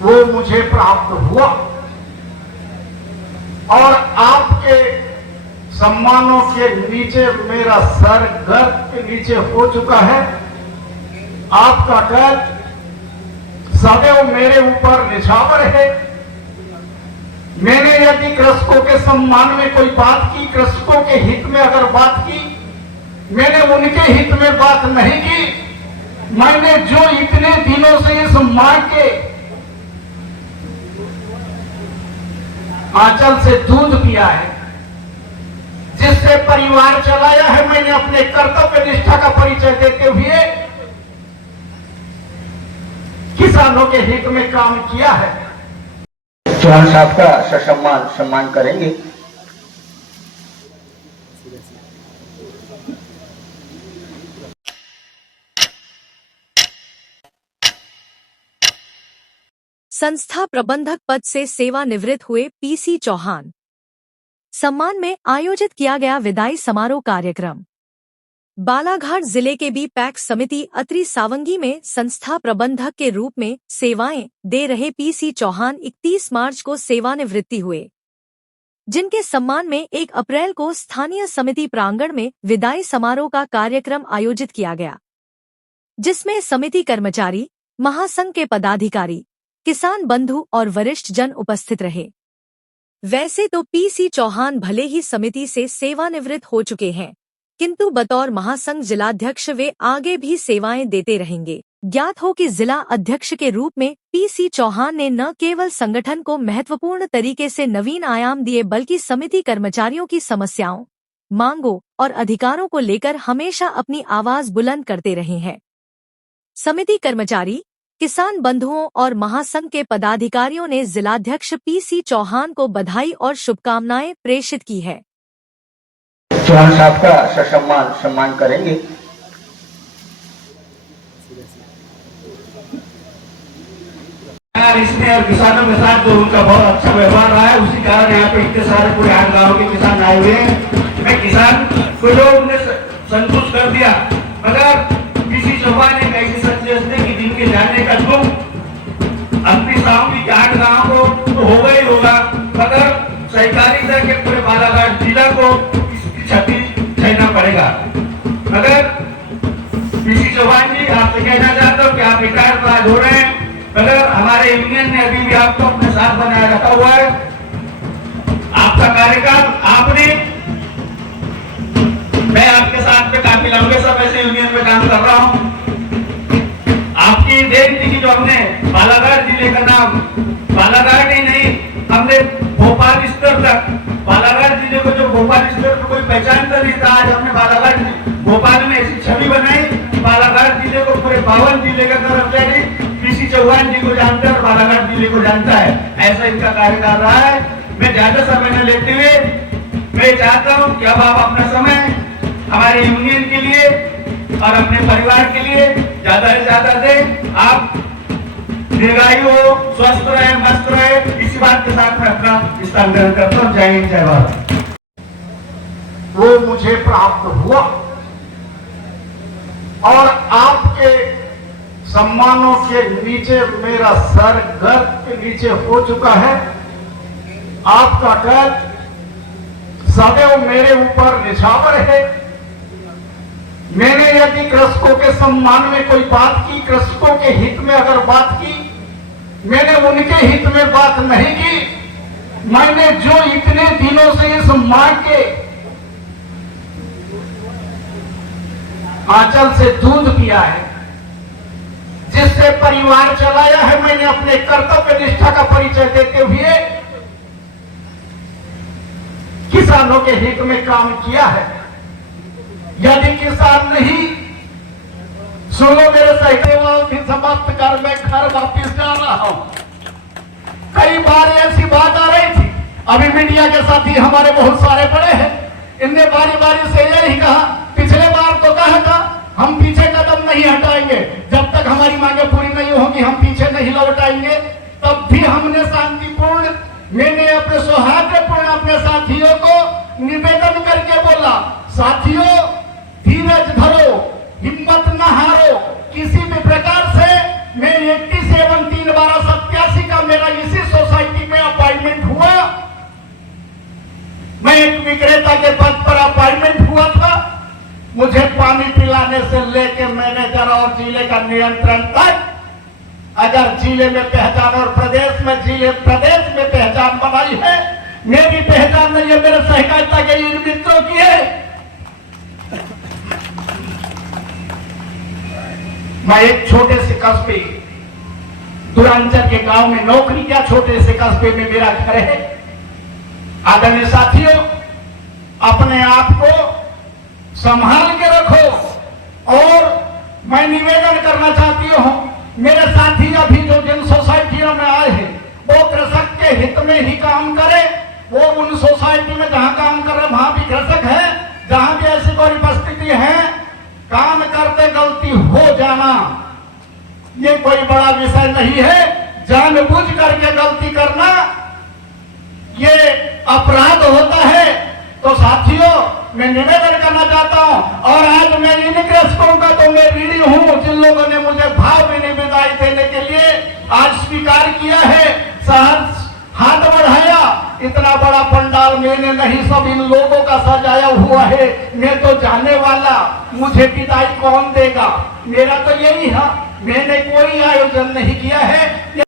वो मुझे प्राप्त हुआ और आपके सम्मानों के नीचे मेरा सर गर्द के नीचे हो चुका है। आपका गर्द सदैव मेरे ऊपर निछावर है। मैंने यदि कृषकों के सम्मान में कोई बात की, कृषकों के हित में अगर बात की, मैंने उनके हित में बात नहीं की। मैंने जो इतने दिनों से इस मां के आंचल से दूध पिया है, जिससे परिवार चलाया है, मैंने अपने कर्तव्य निष्ठा का परिचय देते हुए किसानों के हित में काम किया है। चौहान साहब का सम्मान करेंगे। संस्था प्रबंधक पद से सेवानिवृत्त हुए पीसी चौहान। सम्मान में आयोजित किया गया विदाई समारोह कार्यक्रम। बालाघाट जिले के बी पैक्स समिति अत्रि सावंगी में संस्था प्रबंधक के रूप में सेवाएं दे रहे पीसी चौहान 31 मार्च को सेवानिवृत्ति हुए, जिनके सम्मान में 1 अप्रैल को स्थानीय समिति प्रांगण में विदाई समारोह का कार्यक्रम आयोजित किया गया, जिसमें समिति कर्मचारी, महासंघ के पदाधिकारी, किसान बंधु और वरिष्ठ जन उपस्थित रहे। वैसे तो पीसी चौहान भले ही समिति से सेवानिवृत्त हो चुके हैं, किंतु बतौर महासंघ जिलाध्यक्ष वे आगे भी सेवाएं देते रहेंगे। ज्ञात हो कि जिला अध्यक्ष के रूप में पीसी चौहान ने न केवल संगठन को महत्वपूर्ण तरीके से नवीन आयाम दिए, बल्कि समिति कर्मचारियों की समस्याओं, मांगों और अधिकारों को लेकर हमेशा अपनी आवाज बुलंद करते रहे हैं। समिति कर्मचारी, किसान बंधुओं और महासंघ के पदाधिकारियों ने जिलाध्यक्ष पीसी चौहान को बधाई और शुभकामनाएं प्रेषित की है। चौहान साहब का सम्मान करेंगे। इसमें और किसानों के साथ जो उनका बहुत अच्छा व्यवहार रहा है, उसी कारण यहाँ पे इतने सारे पूरे 8 गाँव के किसान आए हुए हैं। मैं किसान को जो उन्हें संतुष्ट कर दिया, मगर पीसी चौहान एक ऐसी सच्चे कि जिनके जाने का दुख अपनी सामने के 8 गाँव को तो होगा ही होगा, मगर सहकारिता के पूरे बालाघाट जिला को इसकी क्षति सहना पड़ेगा। मगर पीसी चौहान जी, आपसे कहना चाहता हूँ कि आप रिटायर तो आज हो रहे हैं, मगर हमारे यूनियन ने अभी भी आपको अपने साथ बनाए रखा हुआ है। आपका कार्यकाल आपने, मैं आपके साथ में काफी लंबे समय से यूनियन में काम कर रहा हूं। आपकी देन थी कि जो हमने बालाघाट जिले का नाम, बालाघाट ही नहीं, हमने भोपाल स्तर तक, बालाघाट जिले को जो भोपाल स्तर पर कोई पहचानता नहीं था, आज हमने बालाघाट भोपाल में ऐसी छवि बनाई कि बालाघाट जिले को पूरे 52 जिले का कर्मचारी पीसी चौहान जी को जानता है और बालाघाट जिले को जानता है। ऐसा इनका कार्यकाल रहा है। मैं ज्यादा समय न लेते हुए मैं चाहता हूं कि अब आप अपना समय हमारे यूनियन के लिए और अपने परिवार के लिए ज्यादा से ज्यादा दें। आप दीर्घायु हो, स्वस्थ रहे, मस्त रहे, इसी बात के साथ मैं अपना स्थान ग्रहण करता हूँ। जय हिंद, जय भारत। वो मुझे प्राप्त हुआ और आपके सम्मानों के नीचे मेरा सर गर्द के नीचे हो चुका है। आपका गर्द सदैव मेरे ऊपर निछावर है। मैंने यदि कृषकों के सम्मान में कोई बात की, कृषकों के हित में अगर बात की, मैंने उनके हित में बात नहीं की। मैंने जो इतने दिनों से इस मां के आंचल से दूध पिया है, जिससे परिवार चलाया है, मैंने अपने कर्तव्य निष्ठा का परिचय देते हुए किसानों के हित में काम किया है। यदि किसान नहीं, सुनो मेरे सहयोग भी समाप्त कर मैं घर वापिस जा रहा हूं। कई बार ऐसी बात आ रही थी, अभी मीडिया के साथी हमारे बहुत सारे पड़े हैं, इनने बारी बारी से यही कहा, पिछले बार तो कहा था हम पीछे कदम नहीं हटाएंगे, जब तक हमारी मांगे पूरी नहीं होगी हम पीछे नहीं लौट आएंगे। तब भी हमने शांतिपूर्ण, मैंने अपने सौहार्दपूर्ण अपने साथियों को निवेदन करके बोला, साथियों धीरज धरो, हिम्मत न हारो, किसी भी प्रकार से मैं 87 3 12 87 का विक्रेता के पद पर अपॉइंटमेंट हुआ था। मुझे पानी पिलाने से लेके मैनेजर और जिले का नियंत्रण तक, अगर जिले में पहचान और प्रदेश में पहचान बनाई है, मेरी पहचान नहीं है, मेरे सहकारिता के इन मित्रों की है। मैं एक छोटे से कस्बे दूरांचल के गांव में नौकरी किया, छोटे से कस्बे में मेरा घर है। आदरणीय साथियों, अपने आप को संभाल के रखो। और मैं निवेदन करना चाहती हूं, मेरे साथी अभी जो जिन सोसाइटियों में आए हैं वो कृषक के हित में ही काम करें। वो उन सोसाइटी में जहां काम कर रहे वहां भी कृषक है, जहां भी ऐसी कोई परिस्थिति है, काम करते गलती हो जाना ये कोई बड़ा विषय नहीं है। जानबूझ करके गलती करना ये अपराध होता है। तो साथियों, मैं निवेदन करना चाहता हूं, और आज मैं इन कृषकों का तो मैं ऋणी हूं जिन लोगों ने मुझे भावभीनी विदाई देने के लिए आज स्वीकार किया है, सहज हाथ बढ़ाया। इतना बड़ा पंडाल मैंने नहीं, सब इन लोगों का सजाया हुआ है। मैं तो जाने वाला, मुझे विदाई कौन देगा? मेरा तो यही है, मैंने कोई आयोजन नहीं किया है।